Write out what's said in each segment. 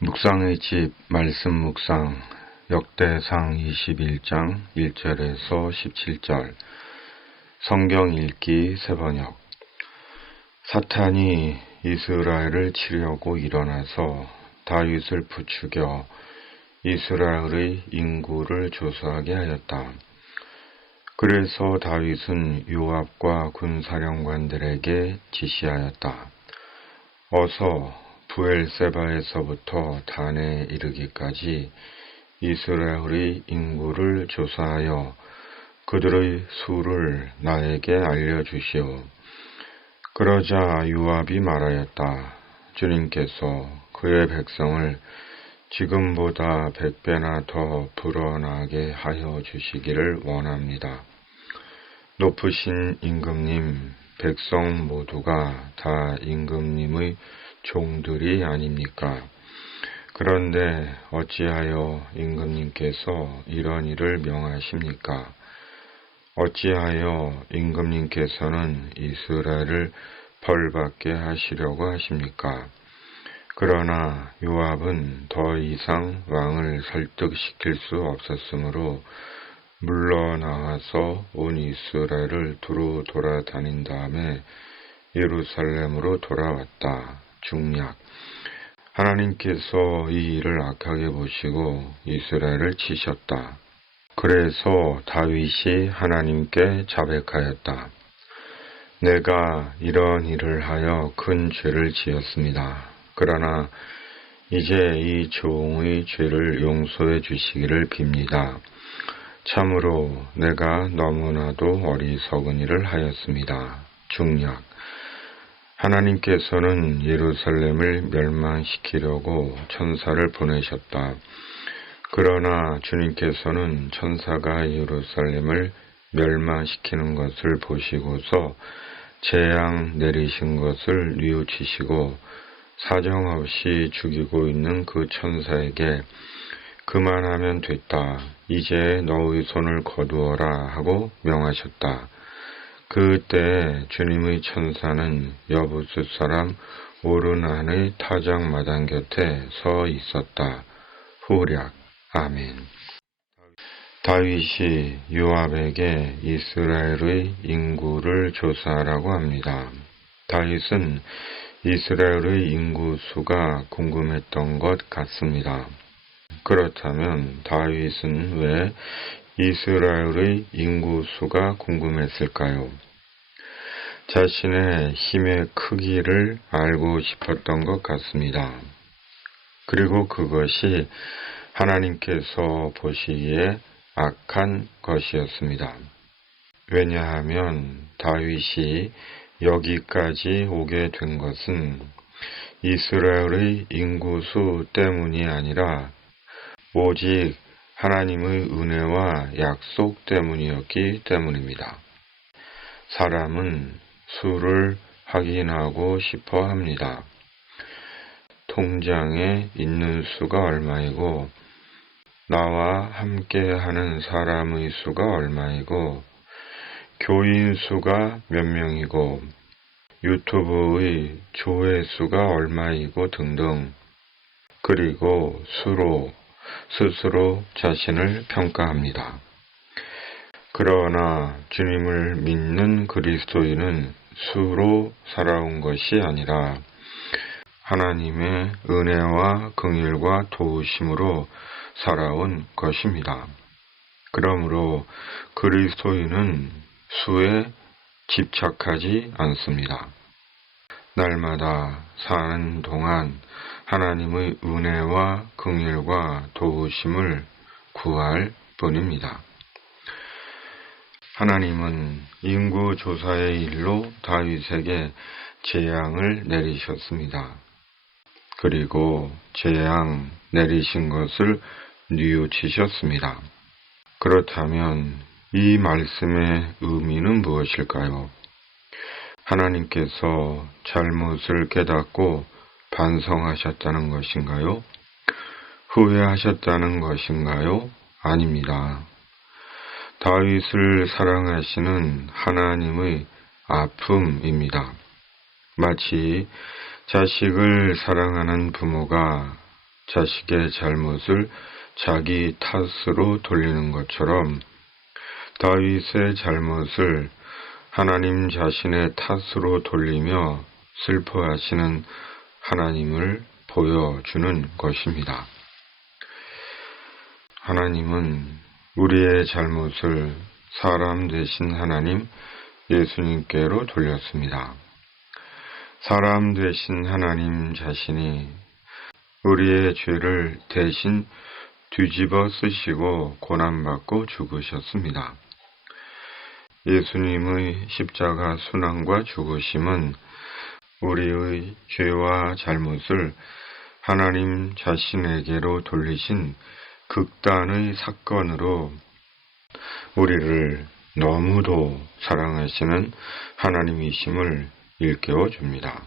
묵상의 집 말씀 묵상 역대상 21장 1절에서 17절 성경 읽기 새번역. 사탄이 이스라엘을 치려고 일어나서 다윗을 부추겨 이스라엘의 인구를 조사하게 하였다. 그래서 다윗은 요압과 군사령관들에게 지시하였다. 어서 브엘세바에서부터 단에 이르기까지 이스라엘의 인구를 조사하여 그들의 수를 나에게 알려주시오. 그러자 요압이 말하였다. 주님께서 그의 백성을 지금보다 100배나 더 불어나게 하여 주시기를 원합니다. 높으신 임금님, 백성 모두가 다 임금님의 종들이 아닙니까? 그런데 어찌하여 임금님께서 이런 일을 명하십니까? 어찌하여 임금님께서는 이스라엘을 벌받게 하시려고 하십니까? 그러나 요압은 더 이상 왕을 설득시킬 수 없었으므로 물러나와서 온 이스라엘을 두루 돌아다닌 다음에 예루살렘으로 돌아왔다. 중략. 하나님께서 이 일을 악하게 보시고 이스라엘을 치셨다. 그래서 다윗이 하나님께 자백하였다. 내가 이런 일을 하여 큰 죄를 지었습니다. 그러나 이제 이 종의 죄를 용서해 주시기를 빕니다. 참으로 내가 너무나도 어리석은 일을 하였습니다. 중략. 하나님께서는 예루살렘을 멸망시키려고 천사를 보내셨다. 그러나 주님께서는 천사가 예루살렘을 멸망시키는 것을 보시고서 재앙 내리신 것을 뉘우치시고 사정없이 죽이고 있는 그 천사에게 그만하면 됐다. 이제 너의 손을 거두어라 하고 명하셨다. 그때 주님의 천사는 여부스 사람 오르난의 타작마당 곁에 서 있었다. 후략. 아멘. 다윗이 요압에게 이스라엘의 인구를 조사하라고 합니다. 다윗은 이스라엘의 인구 수가 궁금했던 것 같습니다. 그렇다면 다윗은 왜 이스라엘의 인구 수가 궁금했을까요? 자신의 힘의 크기를 알고 싶었던 것 같습니다. 그리고 그것이 하나님께서 보시기에 악한 것이었습니다. 왜냐하면 다윗이 여기까지 오게 된 것은 이스라엘의 인구수 때문이 아니라 오직 하나님의 은혜와 약속 때문이었기 때문입니다. 사람은 수를 확인하고 싶어 합니다. 통장에 있는 수가 얼마이고 나와 함께하는 사람의 수가 얼마이고 교인 수가 몇 명이고 유튜브의 조회수가 얼마이고 등등. 그리고 수로 스스로 자신을 평가합니다. 그러나 주님을 믿는 그리스도인은 수로 살아온 것이 아니라 하나님의 은혜와 긍휼과 도우심으로 살아온 것입니다. 그러므로 그리스도인은 수에 집착하지 않습니다. 날마다 사는 동안 하나님의 은혜와 긍휼과 도우심을 구할 뿐입니다. 하나님은 인구 조사의 일로 다윗에게 재앙을 내리셨습니다. 그리고 재앙 내리신 것을 뉘우치셨습니다. 그렇다면 이 말씀의 의미는 무엇일까요? 하나님께서 잘못을 깨닫고 반성하셨다는 것인가요? 후회하셨다는 것인가요? 아닙니다. 다윗을 사랑하시는 하나님의 아픔입니다. 마치 자식을 사랑하는 부모가 자식의 잘못을 자기 탓으로 돌리는 것처럼 다윗의 잘못을 하나님 자신의 탓으로 돌리며 슬퍼하시는 하나님을 보여주는 것입니다. 하나님은 우리의 잘못을 사람 되신 하나님 예수님께로 돌렸습니다. 사람 되신 하나님 자신이 우리의 죄를 대신 뒤집어 쓰시고 고난받고 죽으셨습니다. 예수님의 십자가 순환과 죽으심은 우리의 죄와 잘못을 하나님 자신에게로 돌리신 극단의 사건으로 우리를 너무도 사랑하시는 하나님이심을 일깨워 줍니다.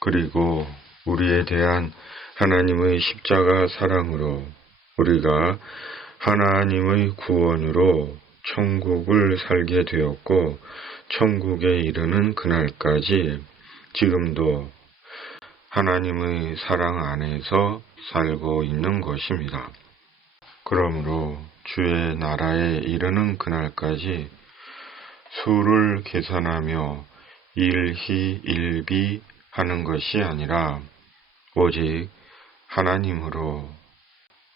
그리고 우리에 대한 하나님의 십자가 사랑으로 우리가 하나님의 구원으로 천국을 살게 되었고 천국에 이르는 그날까지 지금도 하나님의 사랑 안에서 살고 있는 것입니다. 그러므로 주의 나라에 이르는 그날까지 수를 계산하며 일희일비하는 것이 아니라 오직 하나님으로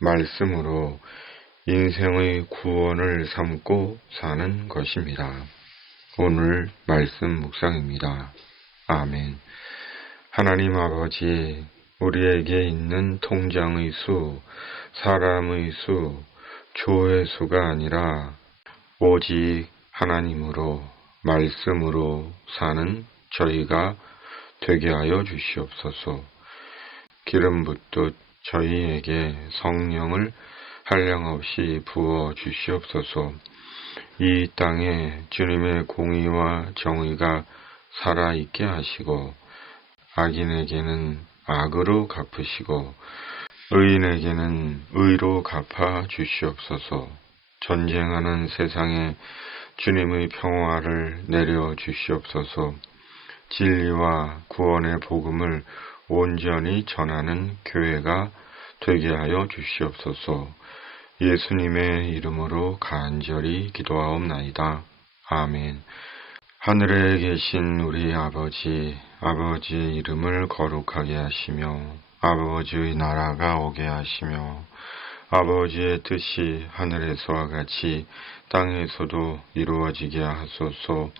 말씀으로 인생의 구원을 삼고 사는 것입니다. 오늘 말씀 묵상입니다. 아멘. 하나님 아버지, 우리에게 있는 통장의 수, 사람의 수, 조회수가 아니라 오직 하나님으로 말씀으로 사는 저희가 되게 하여 주시옵소서. 기름 붓듯 저희에게 성령을 한량없이 부어 주시옵소서. 이 땅에 주님의 공의와 정의가 살아있게 하시고 악인에게는 악으로 갚으시고 의인에게는 의로 갚아 주시옵소서. 전쟁하는 세상에 주님의 평화를 내려 주시옵소서. 진리와 구원의 복음을 온전히 전하는 교회가 되게 하여 주시옵소서. 예수님의 이름으로 간절히 기도하옵나이다. 아멘. 하늘에 계신 우리 아버지, 아버지의 이름을 거룩하게 하시며 아버지의 나라가 오게 하시며 아버지의 뜻이 하늘에서와 같이 땅에서도 이루어지게 하소서.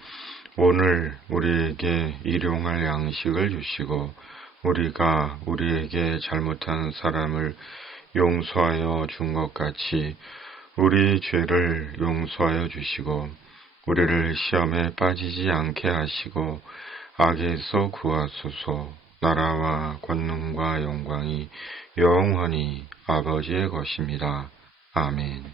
오늘 우리에게 일용할 양식을 주시고 우리가 우리에게 잘못한 사람을 용서하여 준 것 같이 우리 죄를 용서하여 주시고 우리를 시험에 빠지지 않게 하시고 악에서 구하소서. 나라와 권능과 영광이 영원히 아버지의 것입니다. 아멘.